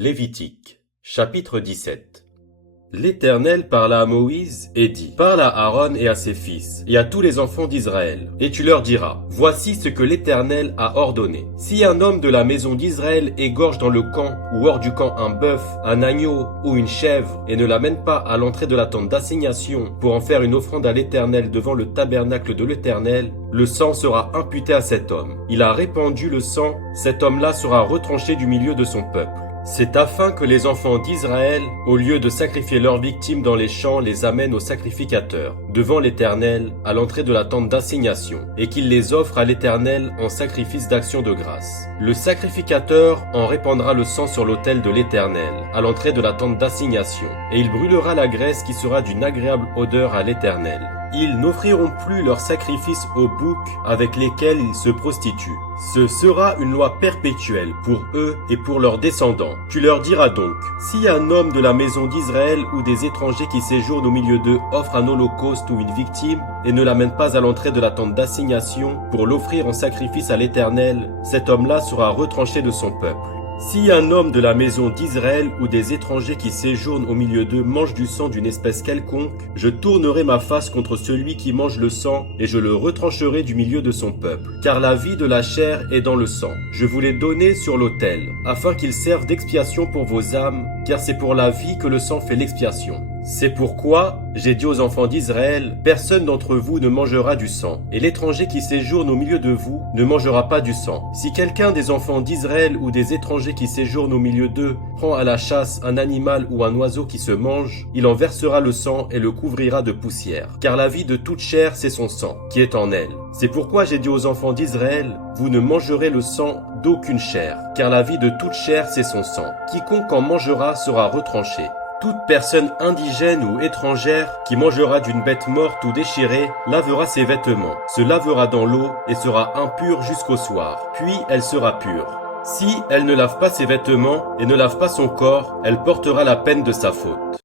Lévitique, chapitre 17. L'Éternel parla à Moïse et dit, parle à Aaron et à ses fils, et à tous les enfants d'Israël, et tu leur diras, voici ce que l'Éternel a ordonné. Si un homme de la maison d'Israël égorge dans le camp ou hors du camp un bœuf, un agneau ou une chèvre, et ne l'amène pas à l'entrée de la tente d'assignation pour en faire une offrande à l'Éternel devant le tabernacle de l'Éternel, le sang sera imputé à cet homme. Il a répandu le sang, cet homme-là sera retranché du milieu de son peuple. C'est afin que les enfants d'Israël, au lieu de sacrifier leurs victimes dans les champs, les amènent au sacrificateur, devant l'Éternel, à l'entrée de la tente d'assignation, et qu'ils les offrent à l'Éternel en sacrifice d'action de grâce. Le sacrificateur en répandra le sang sur l'autel de l'Éternel, à l'entrée de la tente d'assignation, et il brûlera la graisse qui sera d'une agréable odeur à l'Éternel. Ils n'offriront plus leurs sacrifices aux boucs avec lesquels ils se prostituent. Ce sera une loi perpétuelle pour eux et pour leurs descendants. Tu leur diras donc, si un homme de la maison d'Israël ou des étrangers qui séjournent au milieu d'eux offre un holocauste ou une victime et ne l'amène pas à l'entrée de la tente d'assignation pour l'offrir en sacrifice à l'Éternel, cet homme-là sera retranché de son peuple. Si un homme de la maison d'Israël ou des étrangers qui séjournent au milieu d'eux mange du sang d'une espèce quelconque, je tournerai ma face contre celui qui mange le sang et je le retrancherai du milieu de son peuple. Car la vie de la chair est dans le sang. Je vous l'ai donné sur l'autel, afin qu'il serve d'expiation pour vos âmes, car c'est pour la vie que le sang fait l'expiation. C'est pourquoi j'ai dit aux enfants d'Israël, personne d'entre vous ne mangera du sang, et l'étranger qui séjourne au milieu de vous ne mangera pas du sang. Si quelqu'un des enfants d'Israël ou des étrangers qui séjournent au milieu d'eux prend à la chasse un animal ou un oiseau qui se mange, il en versera le sang et le couvrira de poussière. Car la vie de toute chair, c'est son sang, qui est en elle. C'est pourquoi j'ai dit aux enfants d'Israël, vous ne mangerez le sang d'aucune chair, car la vie de toute chair, c'est son sang. Quiconque en mangera sera retranché. Toute personne indigène ou étrangère qui mangera d'une bête morte ou déchirée lavera ses vêtements, se lavera dans l'eau et sera impure jusqu'au soir, puis elle sera pure. Si elle ne lave pas ses vêtements et ne lave pas son corps, elle portera la peine de sa faute.